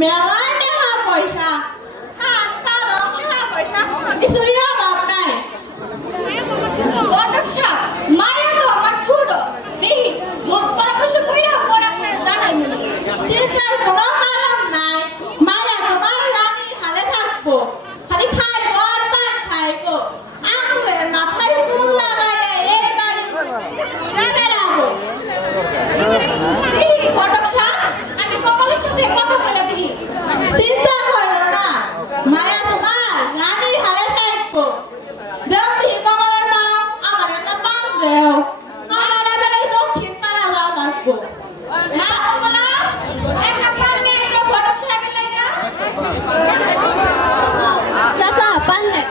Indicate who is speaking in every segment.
Speaker 1: মেলা টাকা পয়সা Dati kamara na akara na pandew. Kamara na ito kitara na nagbo.
Speaker 2: Makumala? Eka eh, panne eka bodok sakit lagi. Ya.
Speaker 3: Sasa panne.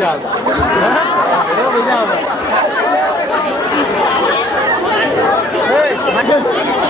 Speaker 3: Thank you.